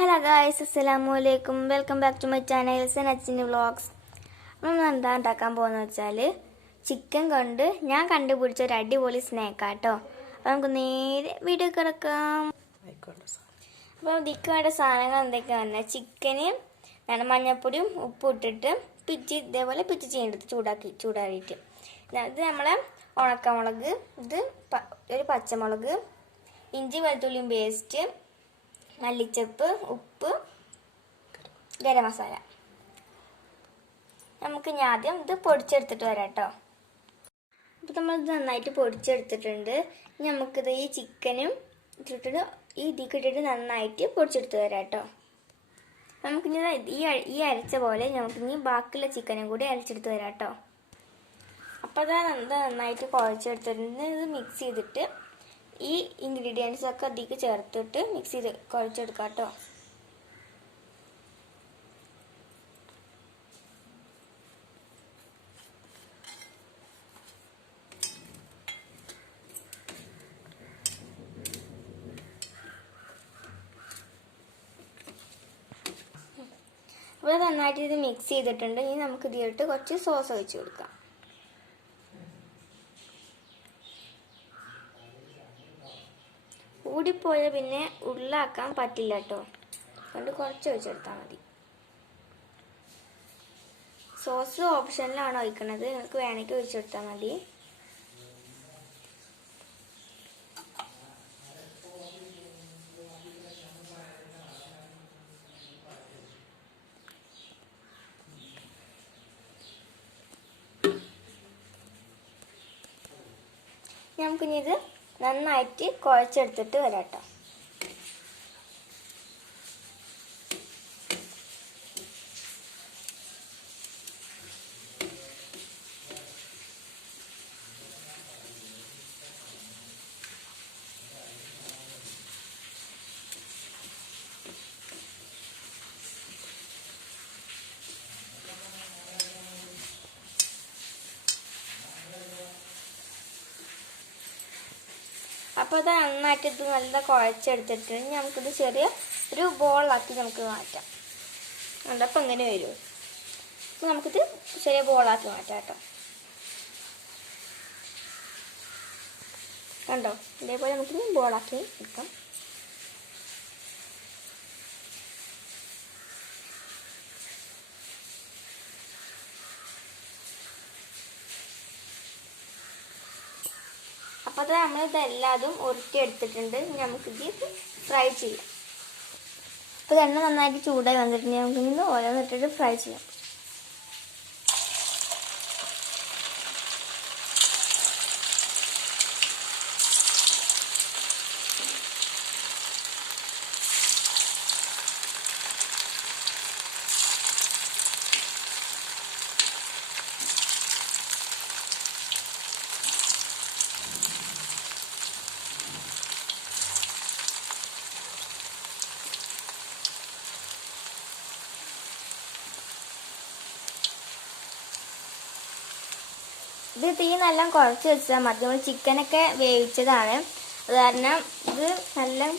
Hello guys, assalamualaikum. Welcome back to my channel ennanu vlogs. നമ്മൾ എന്താ ഉണ്ടാക്കാൻ പോകുന്നത് വെച്ചാൽ ചിക്കൻ കൊണ്ട് ഞാൻ കണ്ടുപിടിച്ച ഒരു അടിപൊളി സ്നാക്ക് ആട്ടോ. അപ്പോൾ നമുക്ക് നേരെ വീഡിയോ കിടക്കാം. അപ്പോൾ ഇതിക്കേണ്ട സാധനങ്ങൾ എന്തൊക്കെയാണെന്ന് ചിക്കന് മഞ്ഞപ്പൊടിയും ഉപ്പും ഇട്ടിട്ട് ഇതേപോലെ പിച്ച് ചെയ്യേണ്ടത് ചൂടാറിയിട്ട് ഇത് നമ്മളെ ഉണക്കമുളക്, ഇത് ഒരു പച്ചമുളക്, ഇഞ്ചി വെളുത്തുള്ളിയും പേസ്റ്റ്, മല്ലിച്ചപ്പ്, ഉപ്പ്, ഗരം മസാല. നമുക്ക് ആദ്യം ഇത് പൊടിച്ചെടുത്തിട്ട് വരാം കേട്ടോ. അപ്പോൾ നമ്മളിത് നന്നായിട്ട് പൊടിച്ചെടുത്തിട്ടുണ്ട്. ഇനി നമുക്കിത് ഈ ചിക്കനും ഇട്ടിട്ട് ഇതിലേക്ക് ഇട്ടിട്ട് നന്നായിട്ട് പൊടിച്ചെടുത്ത് വരാം കേട്ടോ. നമുക്കിനി ഈ അരച്ച പോലെ നമുക്കിനി ബാക്കിയുള്ള ചിക്കനും കൂടി അരച്ചെടുത്ത് വരാം കേട്ടോ. അപ്പോൾ അത് നന്നായിട്ട് കുഴച്ചെടുത്തിട്ടുണ്ട്. ഇത് മിക്സ് ചെയ്തിട്ട് ഈ ഇൻഗ്രീഡിയൻസ് ഒക്കെ അതിലേക്ക് ചേർത്തിട്ട് മിക്സ് ചെയ്ത് കുഴച്ചെടുക്കാം കേട്ടോ. അപ്പോൾ നന്നായിട്ട് ഇത് മിക്സ് ചെയ്തിട്ടുണ്ട്. ഇനി നമുക്ക് ഇതിലിട്ട് കുറച്ച് സോസ് ഒഴിച്ച് കൊടുക്കാം. കൂടിപ്പോയാൽ പിന്നെ ഉള്ളാക്കാൻ പറ്റില്ല കേട്ടോ. അതുകൊണ്ട് കുറച്ച് ഒഴിച്ചെടുത്താൽ മതി. സോസ് ഓപ്ഷനിലാണ് ഒഴിക്കുന്നത്, നിങ്ങൾക്ക് വേണമെങ്കിൽ ഒഴിച്ചെടുത്താൽ മതി. നമുക്കിനി ഇത് നന്നായിട്ട് കുഴച്ചെടുത്തിട്ട് വരാം കേട്ടോ. അപ്പോൾ അത് നന്നായിട്ട് ഇത് നല്ല കുഴച്ചെടുത്തിട്ട് നമുക്കിത് ചെറിയ ഒരു ബോളാക്കി നമുക്ക് മാറ്റാം. അപ്പോൾ ഇങ്ങനെ വരും. അപ്പോൾ നമുക്കിത് ചെറിയ ബോളാക്കി മാറ്റാം കേട്ടോ. കണ്ടോ, ഇതേപോലെ നമുക്കിത് ബോളാക്കി എടുക്കാം. അപ്പോൾ അത് നമ്മളിതെല്ലാതും ഉരുട്ടിയെടുത്തിട്ടുണ്ട്. നമുക്കിത് ഫ്രൈ ചെയ്യാം. അപ്പോൾ എണ്ണ നന്നായിട്ട് ചൂടായി വന്നിട്ടുണ്ട്. നമുക്കിത് ഓരോന്നിട്ടിട്ട് ഫ്രൈ ചെയ്യാം. ഇത് തീ നല്ല കുറച്ച് വെച്ചാൽ മതി. നമ്മൾ ചിക്കനൊക്കെ വേവിച്ചതാണ്, അത് കാരണം ഇത് നല്ല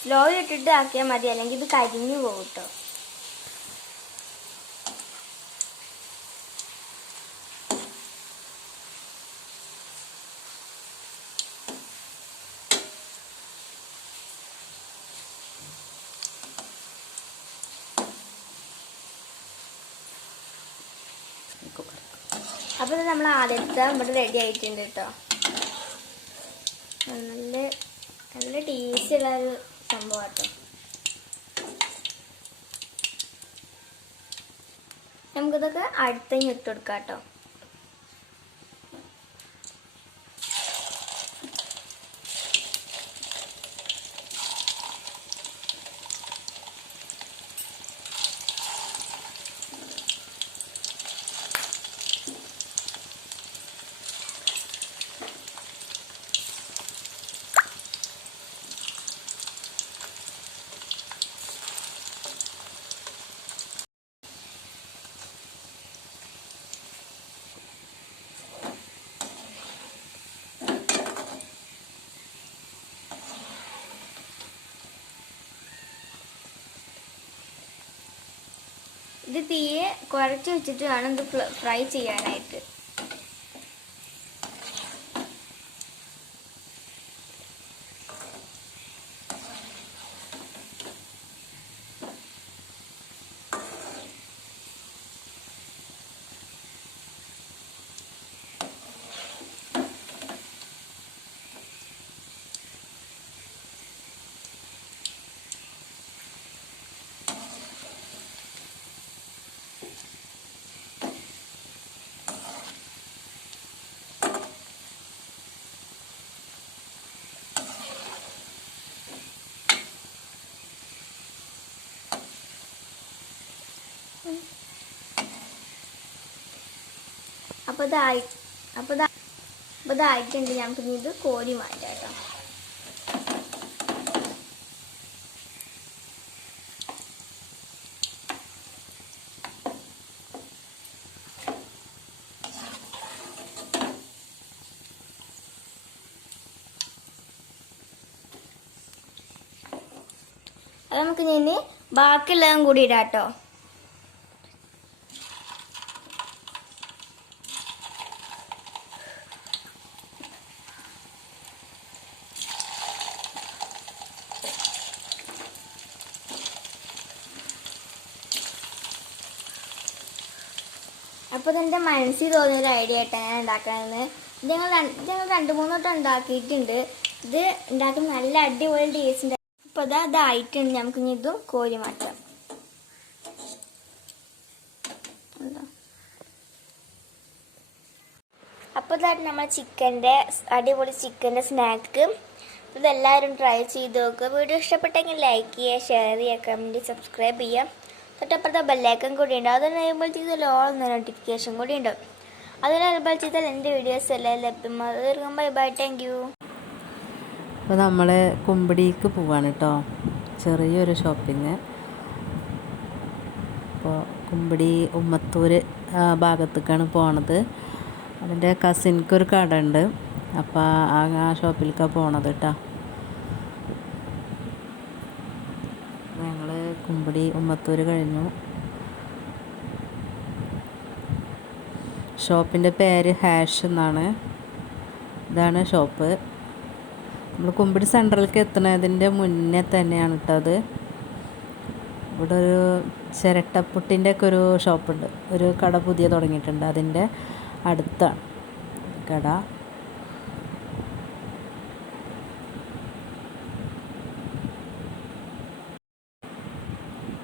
സ്ലോയിൽ ഇട്ടിട്ട് ആക്കിയാൽ മതി, അല്ലെങ്കിൽ ഇത് കരിഞ്ഞു പോകും കേട്ടോ. അപ്പോൾ ഇത് നമ്മൾ ആദ്യത്തെ ഇവിടെ റെഡി ആയിട്ടുണ്ട് കേട്ടോ. നല്ല ടേസ്റ്റ് ഉള്ളൊരു സംഭവം കേട്ടോ. നമുക്കിതൊക്കെ അടുത്തേക്ക് ഇട്ട് കൊടുക്കാം കേട്ടോ. ഇത് തീയെ കുറച്ച് വെച്ചിട്ട് വേണം ഇത് ഫ്രൈ ചെയ്യാനായിട്ട്. അപ്പോൾ ഇതായിട്ടുണ്ട്. നമുക്കിനി ഇത് കോരി മാറ്റാം കേട്ടോ. അത് നമുക്ക് ഇനി ബാക്കിയുള്ളതും കൂടി ഇടാം കേട്ടോ. അപ്പോൾ ഇതെൻ്റെ മനസ്സിൽ തോന്നിയൊരു ഐഡിയ ആയിട്ടാണ് ഞാൻ ഉണ്ടാക്കണമെന്ന്. ഞങ്ങൾ 2-3 വട്ടം ഉണ്ടാക്കിയിട്ടുണ്ട്. ഇത് ഉണ്ടാക്കുമ്പോൾ നല്ല അടിപൊളി ടേസ്റ്റ് ഉണ്ട്. അപ്പോൾ അതായിട്ടുണ്ട്. നമുക്കിനി ഇതും കോരി മാറ്റാം. അപ്പോൾ ഇതായിട്ട് നമ്മൾ അടിപൊളി ചിക്കൻ്റെ സ്നാക്ക്. ഇതെല്ലാവരും ട്രൈ ചെയ്ത് നോക്കുക. വീഡിയോ ഇഷ്ടപ്പെട്ടെങ്കിൽ ലൈക്ക് ചെയ്യുക, ഷെയർ ചെയ്യുക, കമൻറ്റ്, സബ്സ്ക്രൈബ് ചെയ്യുക. തൊട്ടപ്പുറത്തെ ബെല്ലൈക്കൺ കൂടി ഉണ്ട്. അതിനേബിൾ ചെയ്താൽ ഓൾ എന്ന നോട്ടിഫിക്കേഷൻ കൂടി ഉണ്ടാവും. അതിനേബിൾ ചെയ്താൽ എൻ്റെ വീഡിയോസ് എല്ലാം ലഭ്യമാകും. Bye bye, thank you. അപ്പോൾ നമ്മൾ കുമ്പിടിക്ക് പോവാണ് കേട്ടോ. ചെറിയൊരു ഷോപ്പിങ്. അപ്പോൾ കുമ്പിടി ഉമ്മത്തൂർ ഭാഗത്തേക്കാണ് പോണത്. അതിൻ്റെ കസിൻക്കൊരു കട ഉണ്ട്. അപ്പോൾ ആ ഷോപ്പിലേക്കാണ് പോണത് കേട്ടോ. ഞങ്ങൾ കുമ്പിടി ഉമ്മത്തൂർ കഴിഞ്ഞു. ഷോപ്പിൻ്റെ പേര് ഹാഷ് എന്നാണ്. ഇതാണ് ഷോപ്പ്. നമ്മൾ കുമ്പിടി സെൻട്രലിലേക്ക് എത്തുന്നതിൻ്റെ മുന്നേ തന്നെയാണ് കേട്ടോ അത്. ഇവിടെ ഒരു ചിരട്ടപ്പുട്ടിൻ്റെ ഒക്കെ ഒരു ഷോപ്പുണ്ട്. ഒരു കട പുതിയ തുടങ്ങിയിട്ടുണ്ട്. അതിൻ്റെ അടുത്താണ് കട.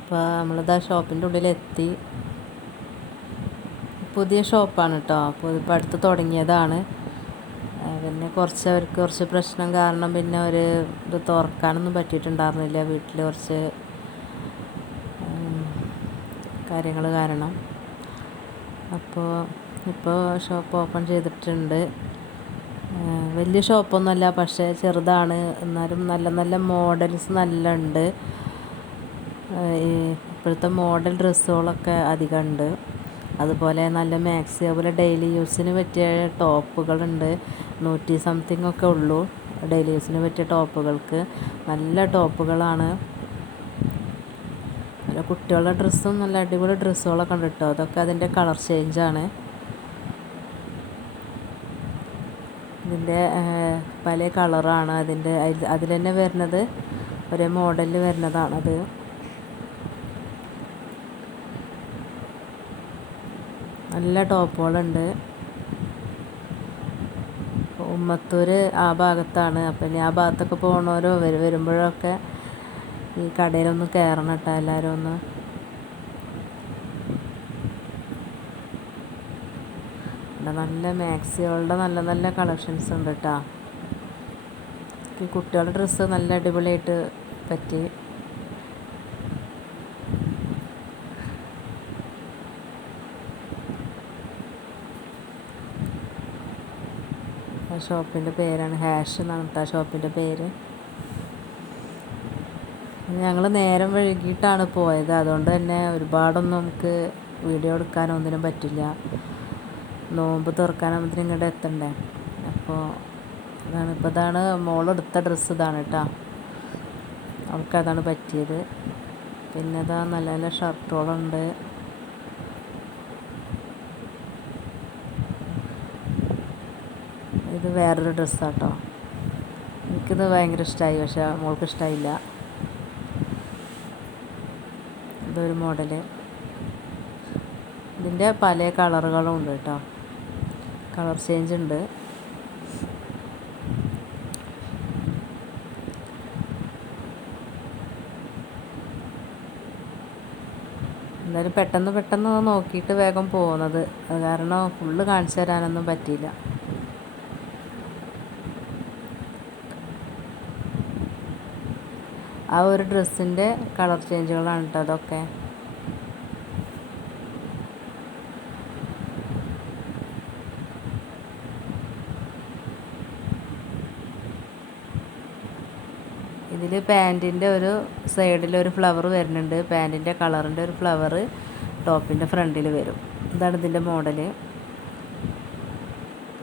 അപ്പോൾ നമ്മളിതാ ഷോപ്പിൻ്റെ ഉള്ളിലെത്തി. പുതിയ ഷോപ്പാണ് കേട്ടോ. അപ്പോൾ ഇപ്പോൾ അടുത്ത് തുടങ്ങിയതാണ്. പിന്നെ അവർക്ക് കുറച്ച് പ്രശ്നം കാരണം പിന്നെ ഒരു ഇത് തുറക്കാനൊന്നും പറ്റിയിട്ടുണ്ടായിരുന്നില്ല. വീട്ടിൽ കുറച്ച് കാര്യങ്ങൾ കാരണം. അപ്പോൾ ഇപ്പോൾ ഷോപ്പ് ഓപ്പൺ ചെയ്തിട്ടുണ്ട്. വലിയ ഷോപ്പൊന്നുമല്ല, പക്ഷേ ചെറുതാണ്. എന്നാലും നല്ല നല്ല മോഡൽസ് നല്ല ഉണ്ട്. ഇപ്പോഴത്തെ മോഡൽ ഡ്രസ്സുകളൊക്കെ അധികം ഉണ്ട്. അതുപോലെ നല്ല മാക്സി, അതുപോലെ ഡെയിലി യൂസിന് പറ്റിയ ടോപ്പുകളുണ്ട്. 100 സംതിങ് ഒക്കെ ഉള്ളൂ ഡെയിലി യൂസിന് പറ്റിയ ടോപ്പുകൾക്ക്. നല്ല ടോപ്പുകളാണ്. നല്ല കുട്ടികളുടെ ഡ്രസ്സും നല്ല അടിപൊളി ഡ്രസ്സുകളൊക്കെ ഉണ്ട് കേട്ടോ. അതൊക്കെ അതിൻ്റെ കളർ ചേഞ്ചാണ്. ഇതിൻ്റെ പല കളറാണ് അതിൽ തന്നെ വരുന്നത്. ഒരേ മോഡലിൽ വരുന്നതാണത്. നല്ല ടോപ്പുകളുണ്ട്. ഉമ്മത്തൂർ ആ ഭാഗത്താണ്. അപ്പം ഇനി ആ ഭാഗത്തൊക്കെ പോകണവരോ വരുമ്പോഴൊക്കെ ഈ കടയിലൊന്ന് കയറണം കേട്ടോ എല്ലാവരും ഒന്ന്. നല്ല മാക്സികളുടെ നല്ല നല്ല കളക്ഷൻസ് ഉണ്ട് കേട്ടോ. ഈ കുട്ടികളുടെ ഡ്രസ്സ് നല്ല അടിപൊളിയായിട്ട് പറ്റി. ഷോപ്പിൻ്റെ പേരാണ് ഹാഷ് എന്നാണ് കേട്ടോ ഷോപ്പിൻ്റെ പേര്. ഞങ്ങൾ നേരം വൈകിട്ടാണ് പോയത്. അതുകൊണ്ട് തന്നെ ഒരുപാടൊന്നും നമുക്ക് വീഡിയോ എടുക്കാനോ ഒന്നിനും പറ്റില്ല. നോമ്പ് തുറക്കാനാകുമ്പോഴത്തേനും ഇങ്ങോട്ട് എത്തണ്ടേ. അപ്പോൾ ഇതാണ് മോളെടുത്ത ഡ്രസ്സ് ഇതാണ് കേട്ടോ. അവൾക്കതാണ് പറ്റിയത്. പിന്നെ ഇതാ നല്ല നല്ല ഷർട്ടുകളുണ്ട്. ഇത് വേറൊരു ഡ്രസ്സാട്ടോ. എനിക്കിത് ഭയങ്കര ഇഷ്ടമായി, പക്ഷേ മോൾക്ക് ഇഷ്ടമായില്ല. ഇതൊരു മോഡല്. ഇതിൻ്റെ പല കളറുകളും ഉണ്ട് കേട്ടോ, കളർ ചേഞ്ച് ഉണ്ട്. എന്തായാലും പെട്ടെന്ന് നോക്കിയിട്ട് വേഗം പോകുന്നത്, അത് കാരണം ഫുള്ള് കാണിച്ചു തരാനൊന്നും പറ്റിയില്ല. ആ ഒരു ഡ്രസ്സിൻ്റെ കളർ ചേഞ്ചുകളാണ് കേട്ടോ അതൊക്കെ. ഇതിൽ പാൻറ്റിൻ്റെ ഒരു സൈഡിലൊരു ഫ്ലവർ വരുന്നുണ്ട്, പാൻറ്റിൻ്റെ കളറിൻ്റെ ഒരു ഫ്ലവർ ടോപ്പിൻ്റെ ഫ്രണ്ടിൽ വരും. ഇതാണ് ഇതിൻ്റെ മോഡൽ.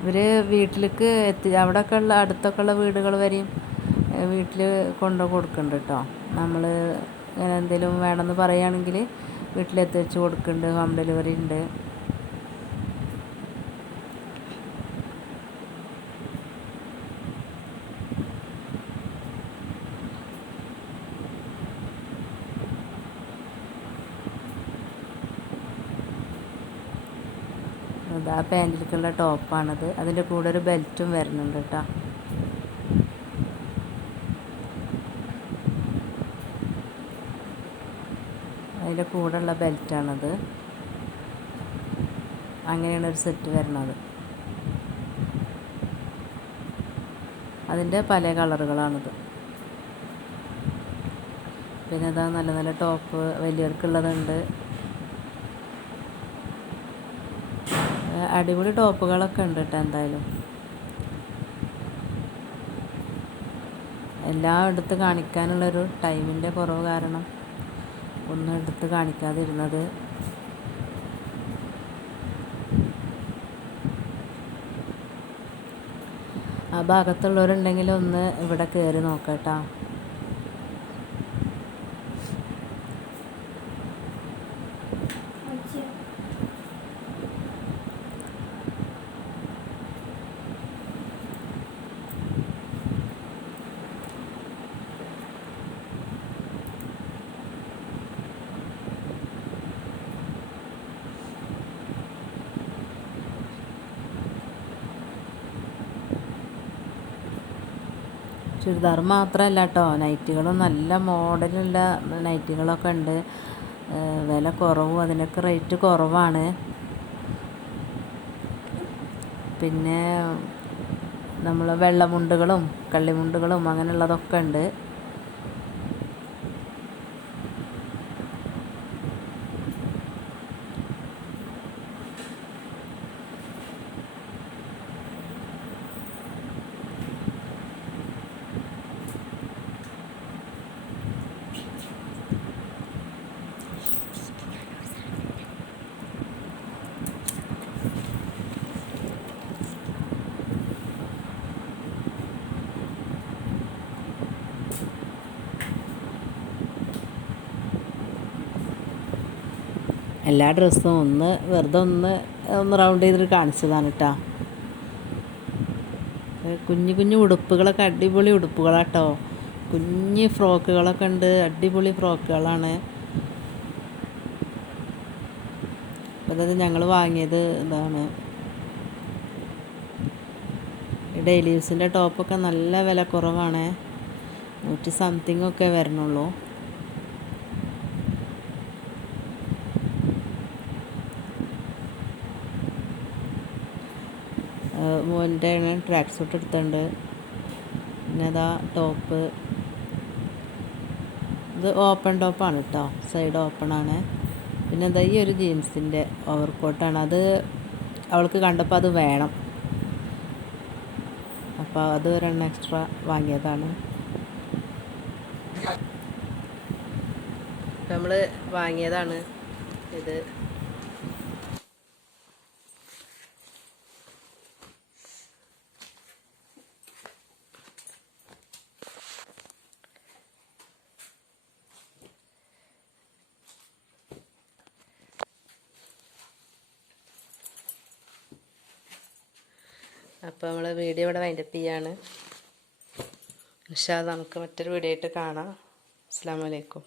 ഇവർ വീട്ടിലേക്ക് അവിടെയൊക്കെ ഉള്ള അടുത്തൊക്കെ ഉള്ള വീടുകൾ വരെയും വീട്ടിൽ കൊണ്ടു കൊടുക്കുന്നുണ്ട് കേട്ടോ. നമ്മൾ എന്തെങ്കിലും വേണമെന്ന് പറയുകയാണെങ്കിൽ വീട്ടിലെത്തിച്ച് കൊടുക്കുന്നുണ്ട്, ഹോം ഡെലിവറി ഉണ്ട്. ആ പാൻറ്റിലേക്കുള്ള ടോപ്പാണത്. അതിൻ്റെ കൂടെ ഒരു ബെൽറ്റും വരുന്നുണ്ട് കേട്ടോ. അതിൻ്റെ കൂടെയുള്ള ബെൽറ്റാണത്. അങ്ങനെയാണ് ഒരു സെറ്റ് വരുന്നത്. അതിൻ്റെ പല കളറുകളാണിത്. പിന്നെ അതാ നല്ല നല്ല ടോപ്പ് വലിയവർക്കുള്ളതുണ്ട്. അടിപൊളി ടോപ്പുകളൊക്കെ ഉണ്ട് കേട്ടോ. എന്തായാലും എല്ലാം എടുത്ത് കാണിക്കാനുള്ളൊരു ടൈമിൻ്റെ കുറവ് കാരണം ഒന്നും എടുത്ത് കാണിക്കാതിരുന്നത്. ആ ഭാഗത്തുള്ളവരുണ്ടെങ്കിൽ ഒന്ന് ഇവിടെ കയറി നോക്കട്ടോ. ചുരിദാർ മാത്രമല്ല കേട്ടോ, നൈറ്റികളും നല്ല മോഡലുള്ള നൈറ്റികളൊക്കെ ഉണ്ട്. വില കുറവും, അതിനൊക്കെ റേറ്റ് കുറവാണ്. പിന്നെ നമ്മൾ വെള്ളമുണ്ടുകളും കള്ളിമുണ്ടുകളും അങ്ങനെയുള്ളതൊക്കെ ഉണ്ട്. എല്ലാ ഡ്രസ്സും വെറുതെ ഒന്ന് റൗണ്ട് ചെയ്തിട്ട് കാണിച്ചതാണ് കേട്ടോ. കുഞ്ഞു ഉടുപ്പുകളൊക്കെ അടിപൊളി ഉടുപ്പുകളാട്ടോ. കുഞ്ഞ് ഫ്രോക്കുകളൊക്കെ ഉണ്ട്, അടിപൊളി ഫ്രോക്കുകളാണ്. അതായത് ഞങ്ങൾ വാങ്ങിയത് ഇതാണ്. ഡെയിലി യൂസിൻ്റെ ടോപ്പൊക്കെ നല്ല വില കുറവാണ്, 100 സംതിങ് ഒക്കെ വരണുള്ളൂ. മോൻ്റെ ട്രാക്ക് സൂട്ട് എടുത്തിട്ടുണ്ട്. പിന്നെ അതാ ടോപ്പ്, ഇത് ഓപ്പൺ ടോപ്പാണ് കേട്ടോ, സൈഡ് ഓപ്പണാണ്. പിന്നെ എന്താ ഈ ഒരു ജീൻസിൻ്റെ ഓവർകോട്ടാണ്, അത് അവൾക്ക് കണ്ടപ്പോൾ അത് വേണം, അപ്പോൾ അത് ഒരെണ്ണം എക്സ്ട്രാ വാങ്ങിയതാണ്. നമ്മൾ വാങ്ങിയതാണ് ഇത്. അപ്പോൾ നമ്മൾ വീഡിയോ ഇവിടെ വൈൻഡപ്പ് ചെയ്യാണ്. ഇൻഷാ അല്ലാഹ് നമുക്ക് മറ്റൊരു വീഡിയോ ആയിട്ട് കാണാം. അസ്സലാമു അലൈക്കും.